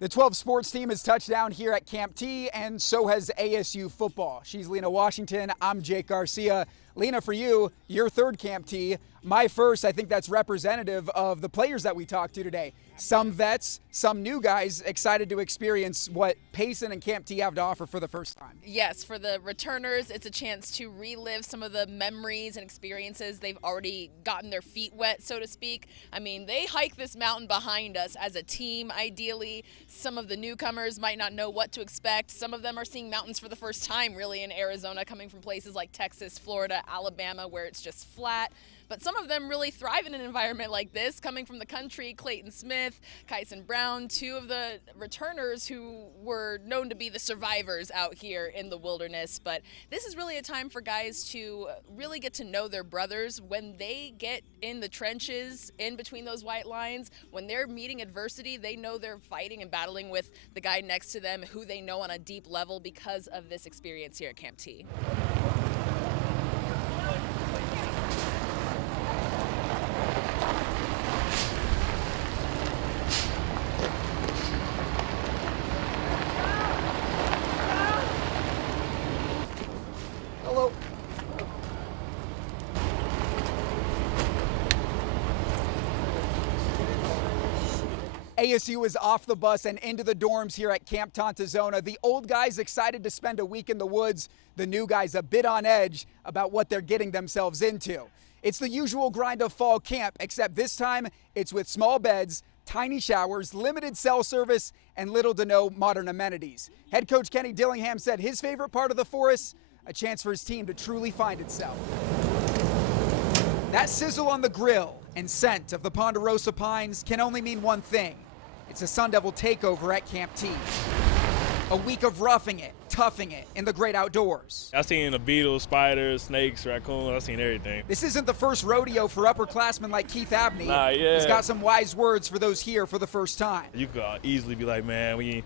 The 12-sports team has touched down here at Camp T, and so has ASU football. She's Lena Washington. I'm Jake Garcia. Lena, for you, your third Camp T. My first, I think that's representative of the players that we talked to today. Some vets, some new guys excited to experience what Payson and Camp T have to offer for the first time. Yes, for the returners, it's a chance to relive some of the memories and experiences. They've already gotten their feet wet, so to speak. I mean, they hike this mountain behind us as a team, ideally. Some of the newcomers might not know what to expect. Some of them are seeing mountains for the first time, really, in Arizona, coming from places like Texas, Florida, Alabama, where it's just flat. But some of them really thrive in an environment like this, coming from the country. Clayton Smith, Kyson Brown, two of the returners who were known to be the survivors out here in the wilderness. But this is really a time for guys to really get to know their brothers when they get in the trenches, in between those white lines. When they're meeting adversity, they know they're fighting and battling with the guy next to them, who they know on a deep level because of this experience here at Camp T. Hello. ASU is off the bus and into the dorms here at Camp Tontozona. The old guys excited to spend a week in the woods. The new guys a bit on edge about what they're getting themselves into. It's the usual grind of fall camp, except this time it's with small beds, tiny showers, limited cell service, and little to no modern amenities. Head coach Kenny Dillingham said his favorite part of the forest, a chance for his team to truly find itself. That sizzle on the grill and scent of the Ponderosa pines can only mean one thing. It's a Sun Devil takeover at Camp T. A week of roughing it, toughing it in the great outdoors. I've seen the beetles, spiders, snakes, raccoons. I've seen everything. This isn't the first rodeo for upperclassmen like Keith Abney. Yeah. He's got some wise words for those here for the first time. You could easily be like, man, we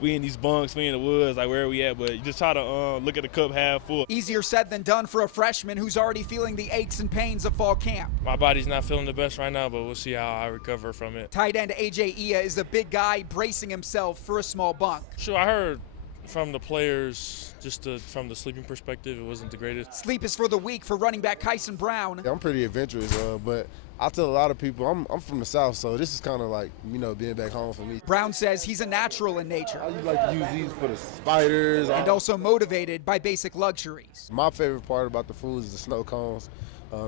in these bunks, we in the woods, like where are we at? But you just try to look at the cup half full. Easier said than done for a freshman who's already feeling the aches and pains of fall camp. My body's not feeling the best right now, but we'll see how I recover from it. Tight end AJ Ia is a big guy bracing himself for a small bunk. Sure, I heard from the players, from the sleeping perspective, it wasn't the greatest. Sleep is for the weak for running back Kyson Brown. I'm pretty adventurous, but I tell a lot of people I'm from the South, so this is kind of like, being back home for me. Brown says he's a natural in nature. I like to use these for the spiders. And also motivated by basic luxuries. My favorite part about the food is the snow cones.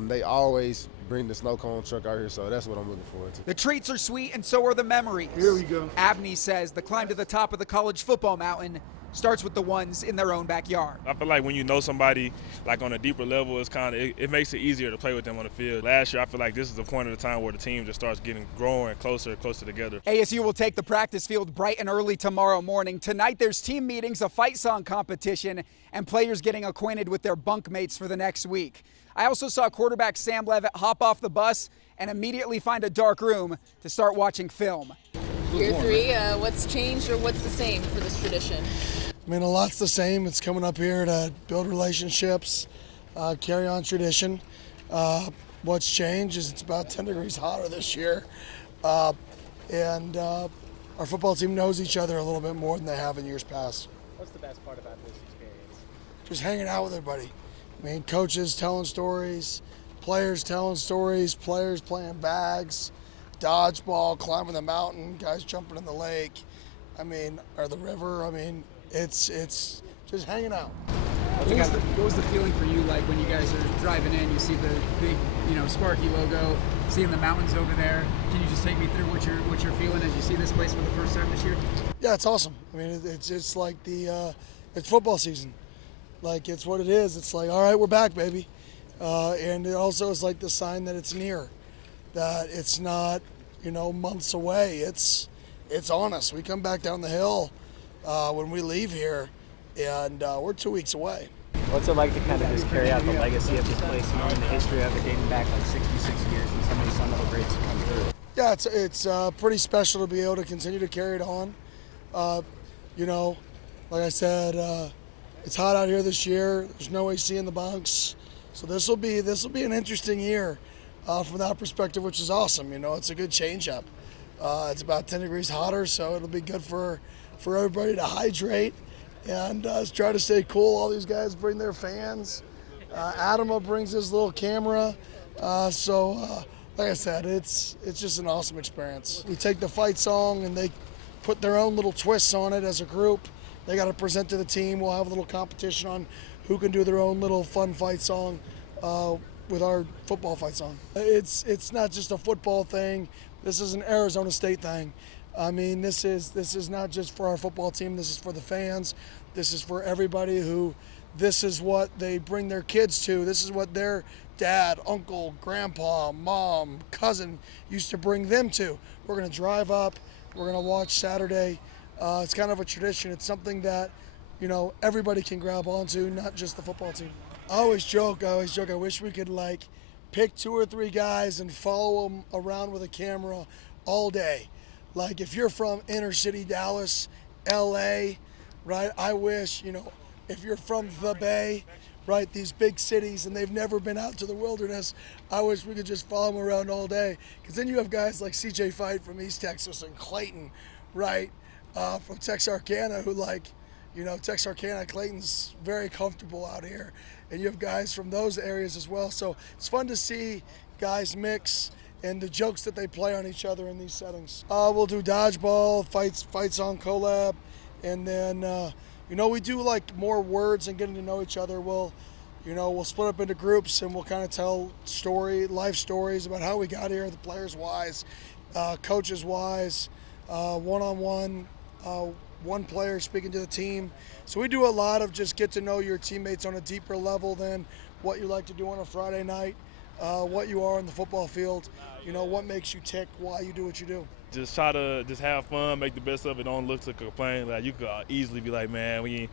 They always bring the snow cone truck out here, so that's what I'm looking forward to. The treats are sweet and so are the memories. Here we go. Abney says the climb to the top of the college football mountain starts with the ones in their own backyard. I feel like when you know somebody like on a deeper level, it makes it easier to play with them on the field. Last year, I feel like this is the point of the time where the team just starts growing closer and closer together. ASU will take the practice field bright and early tomorrow morning. Tonight there's team meetings, a fight song competition, and players getting acquainted with their bunkmates for the next week. I also saw quarterback Sam Levitt hop off the bus and immediately find a dark room to start watching film. Year three, what's changed or what's the same for this tradition? I mean, a lot's the same. It's coming up here to build relationships, carry on tradition. What's changed is it's about 10 degrees hotter this year. And our football team knows each other a little bit more than they have in years past. What's the best part about this experience? Just hanging out with everybody. I mean, coaches telling stories, players telling stories, players playing bags, dodgeball, climbing the mountain, guys jumping in the lake, or the river. It's just hanging out. What was the feeling for you like when you guys are driving in, you see the big, Sparky logo, seeing the mountains over there? Can you just take me through what you're feeling as you see this place for the first time this year? Yeah, it's awesome. It's like it's football season. Like, it's what it is. It's like, all right, we're back, baby. And it also is like the sign that it's near, that it's not, months away. It's on us. We come back down the hill when we leave here, and we're 2 weeks away. What's it like to kind of just carry out the legacy of this place, knowing the history of it dating back like 66 years and so many Sun Devil greats have come through? Yeah, it's pretty special to be able to continue to carry it on. Like I said, it's hot out here this year. There's no AC in the bunks, so this will be an interesting year from that perspective, which is awesome. It's a good change up. It's about 10 degrees hotter, so it'll be good for everybody to hydrate and try to stay cool. All these guys bring their fans. Adama brings his little camera. Like I said, it's just an awesome experience. We take the fight song and they put their own little twists on it as a group. They got to present to the team. We'll have a little competition on who can do their own little fun fight song with our football fight song. It's not just a football thing. This is an Arizona State thing. I mean, this is not just for our football team. This is for the fans. This is for everybody this is what they bring their kids to. This is what their dad, uncle, grandpa, mom, cousin used to bring them to. We're going to drive up. We're going to watch Saturday. It's kind of a tradition. It's something that, everybody can grab onto, not just the football team. I always joke. I wish we could, pick 2 or 3 guys and follow them around with a camera all day. Like, if you're from inner city Dallas, LA, right, I wish, if you're from the Bay, right, these big cities, and they've never been out to the wilderness, I wish we could just follow them around all day. Because then you have guys like CJ Fight from East Texas and Clayton, right, from Texarkana, who Texarkana, Clayton's very comfortable out here. And you have guys from those areas as well. So it's fun to see guys mix and the jokes that they play on each other in these settings. We'll do dodgeball, fight song collab, and then we do more words and getting to know each other. We'll split up into groups and we'll kind of tell life stories about how we got here, the players wise, coaches wise, one-on-one, one player speaking to the team. So we do a lot of just get to know your teammates on a deeper level than what you like to do on a Friday night, what you are on the football field, what makes you tick, why you do what you do. Just try to have fun, make the best of it. Don't look to complain. Like, you could easily be like, man, we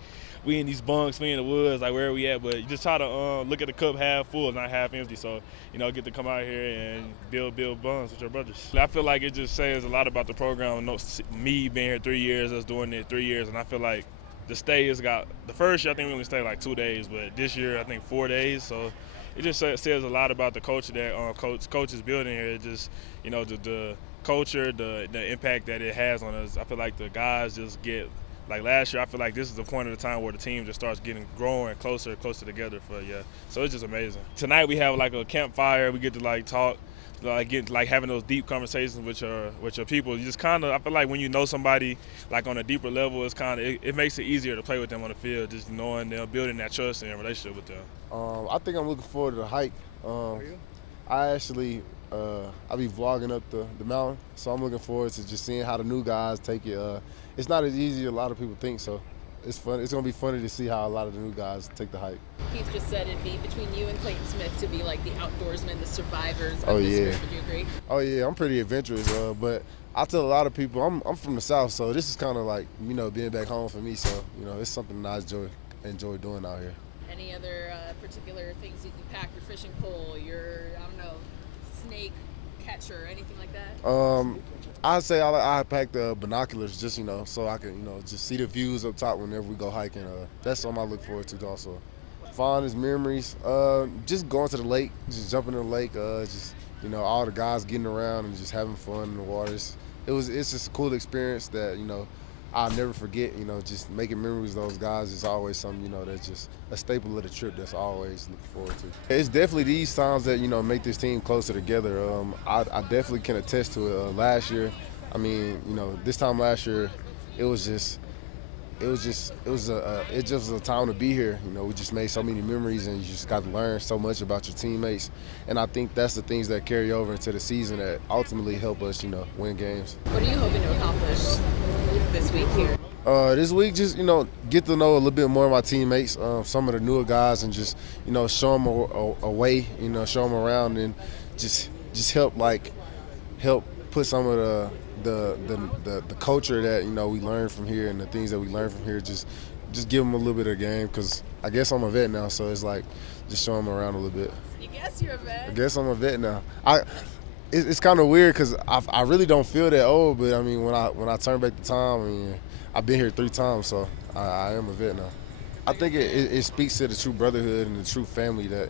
in these bunks, we in the woods, like, where are we at? But you just try to look at the cup half full, not half empty. So, get to come out here and build bonds with your brothers. I feel like it just says a lot about the program. Me being here 3 years, us doing it 3 years, and I feel like the stay has got – the first year I think we only stayed 2 days, but this year I think 4 days. So it just says a lot about the culture that coach is building here. It just, the culture, the impact that it has on us. I feel like the guys just get – like last year, I feel like this is the point of the time where the team just starts growing closer together So it's just amazing. Tonight we have a campfire. We get to talk, having those deep conversations with your people. You just kind of, I feel like when you know somebody on a deeper level, it's it makes it easier to play with them on the field, just knowing them, building that trust and relationship with them. I think I'm looking forward to the hike. I actually I'll be vlogging up the mountain, so I'm looking forward to just seeing how the new guys take it. It's not as easy as a lot of people think, so it's fun. It's going to be funny to see how a lot of the new guys take the hike. Keith just said it'd be between you and Clayton Smith to be the outdoorsmen, the survivors of Oh, this yeah. group. Would you agree? Oh, yeah, I'm pretty adventurous, but I tell a lot of people I'm from the South, so this is kind of being back home for me, so, it's something that I enjoy doing out here. Any other particular things that you pack, your fishing pole, your, snake catcher, anything like that? I'd say I pack the binoculars just, so I can, just see the views up top whenever we go hiking. That's something I look forward to also. Fondest memories, just going to the lake, just jumping in the lake, just, all the guys getting around and just having fun in the waters. It's just a cool experience that, I'll never forget, just making memories of those guys is always something, that's just a staple of the trip that's I always look forward to. It's definitely these times that, make this team closer together. I definitely can attest to it. Last year, this time last year, it was just a time to be here. We just made so many memories and you just got to learn so much about your teammates. And I think that's the things that carry over into the season that ultimately help us, win games. What are you hoping to accomplish this week here? This week, just, get to know a little bit more of my teammates, some of the newer guys, and just, show them a way, show them around, and just help put some of the culture that, we learn from here and the things that we learn from here, just give them a little bit of the game, because I guess I'm a vet now, so it's just show them around a little bit. You guess you're a vet. I guess I'm a vet now. It's kind of weird because I really don't feel that old, but when I turn back the time, I've been here 3 times, so I am a vet now. I think it speaks to the true brotherhood and the true family that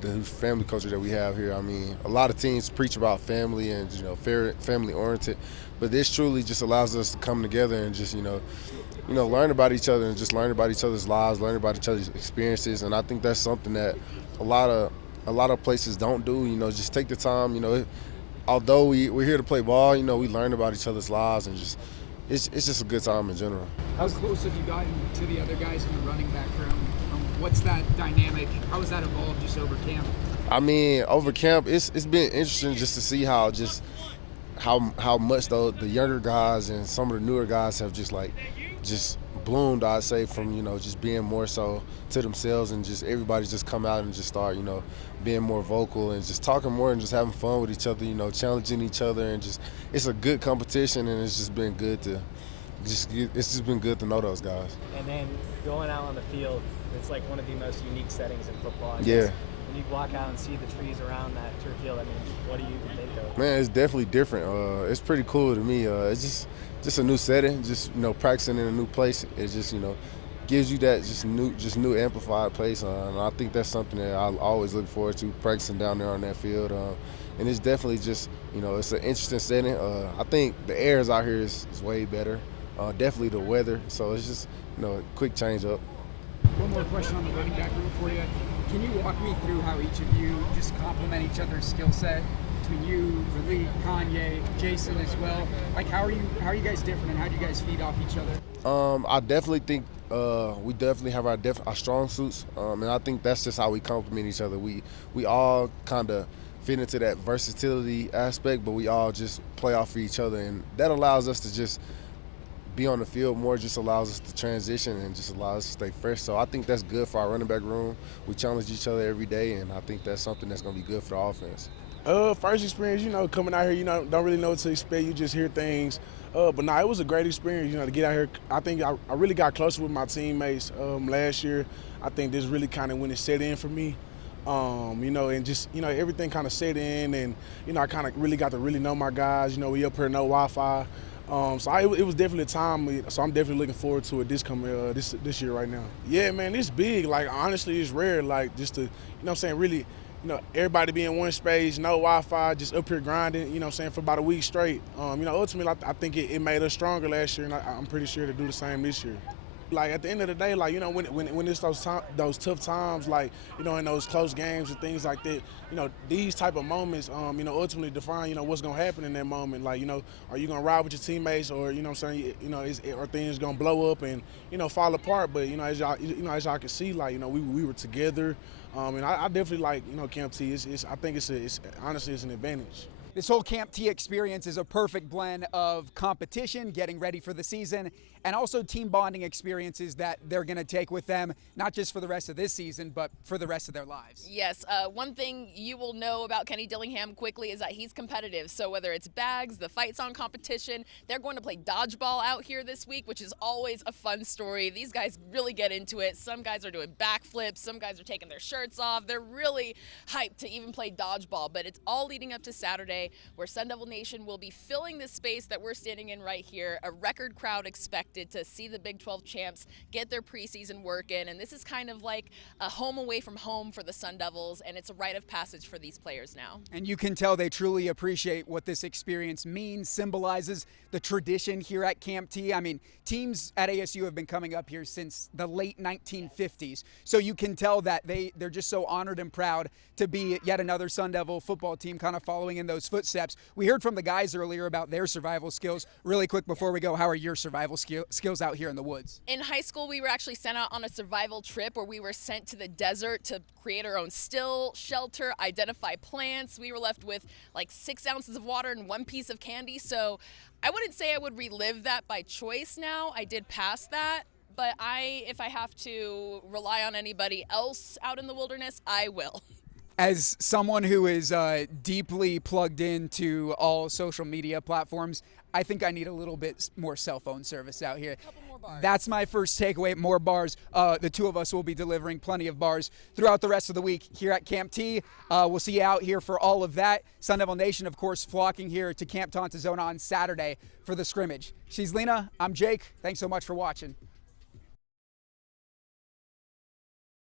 the family culture that we have here. I mean, a lot of teams preach about family and, you know, family oriented, but this truly just allows us to come together and just, you know, learn about each other and just learn about each other's lives, learn about each other's experiences. And I think that's something that a lot of places don't do. You know, just take the time. You know, although we're here to play ball, you know, we learn about each other's lives and just it's just a good time in general. How close have you gotten to the other guys in the running back room? What's that dynamic? How has that evolved just over camp? I mean, over camp, it's been interesting just to see how much though the younger guys and some of the newer guys have just bloomed, I'd say, from, you know, just being more so to themselves, and just everybody's just come out and just start, you know, being more vocal and just talking more and just having fun with each other, you know, challenging each other, and just it's a good competition, and it's just been good to know those guys. And then going out on the field, it's like one of the most unique settings in football. Yeah. When you walk out and see the trees around that turf field, I mean, what do you think of? Man, it's definitely different. It's pretty cool to me. It's just a new setting, just, you know, practicing in a new place. It just, you know, gives you that just new amplified place. And I think that's something that I always look forward to, practicing down there on that field. And it's definitely just, you know, it's an interesting setting. I think the airs out here is way better. Definitely the weather. So it's just, you know, a quick change up. One more question on the running back room for you. Can you walk me through how each of you just complement each other's skill set? Between you, Raleigh, Kanye, Jason as well. Like, how are you guys different, and how do you guys feed off each other? I definitely think we definitely have our strong suits, and I think that's just how we complement each other. We all kind of fit into that versatility aspect, but we all just play off of each other, and that allows us to just be on the field more, just allows us to transition and just allows us to stay fresh. So I think that's good for our running back room. We challenge each other every day, and I think that's something that's going to be good for the offense. First experience, you know, coming out here, you know, don't really know what to expect. You just hear things. But no, it was a great experience, you know, to get out here. I think I really got closer with my teammates last year. I think this really kind of when it set in for me. You know, and just, you know, everything kind of set in, and, you know, I kind of really got to really know my guys. You know, we up here, no Wi-Fi. So it was definitely a time, so I'm definitely looking forward to it this year right now. Yeah, man, it's big. Like, honestly, it's rare, like, just to, you know what I'm saying, really, you know, everybody be in one space, no Wi-Fi, just up here grinding, you know what I'm saying, for about a week straight. You know, ultimately, I think it made us stronger last year, and I'm pretty sure to do the same this year. Like, at the end of the day, like, you know, when it's those tough times, like, you know, in those close games and things like that, you know, these type of moments, you know, ultimately define, you know, what's going to happen in that moment. Like, you know, are you going to ride with your teammates, or, you know what I'm saying, you know, are things going to blow up and, you know, fall apart? But, you know, as y'all can see, like, you know, we were together. And I definitely like, you know, Camp T. I think it's honestly, it's an advantage. This whole Camp T experience is a perfect blend of competition, getting ready for the season, and also team bonding experiences that they're going to take with them, not just for the rest of this season, but for the rest of their lives. Yes, one thing you will know about Kenny Dillingham quickly is that he's competitive. So whether it's bags, the fight song competition, they're going to play dodgeball out here this week, which is always a fun story. These guys really get into it. Some guys are doing backflips. Some guys are taking their shirts off. They're really hyped to even play dodgeball, but it's all leading up to Saturday, where Sun Devil Nation will be filling this space that we're standing in right here. A record crowd expected to see the Big 12 champs get their preseason work in, and this is kind of like a home away from home for the Sun Devils, and it's a rite of passage for these players now. And you can tell they truly appreciate what this experience means, symbolizes the tradition here at Camp T. I mean, teams at ASU have been coming up here since the late 1950s, so you can tell that they're just so honored and proud to be yet another Sun Devil football team kind of following in those footsteps. We heard from the guys earlier about their survival skills. Really quick before we go, how are your survival skills out here in the woods? In high school, we were actually sent out on a survival trip where we were sent to the desert to create our own still shelter, identify plants. We were left with like 6 ounces of water and 1 piece of candy. So I wouldn't say I would relive that by choice now. I did pass that. But if I have to rely on anybody else out in the wilderness, I will. As someone who is deeply plugged into all social media platforms, I think I need a little bit more cell phone service out here. Couple more bars. That's my first takeaway, more bars. The two of us will be delivering plenty of bars throughout the rest of the week here at Camp T. We'll see you out here for all of that. Sun Devil Nation, of course, flocking here to Camp Tontazona on Saturday for the scrimmage. She's Lena. I'm Jake. Thanks so much for watching.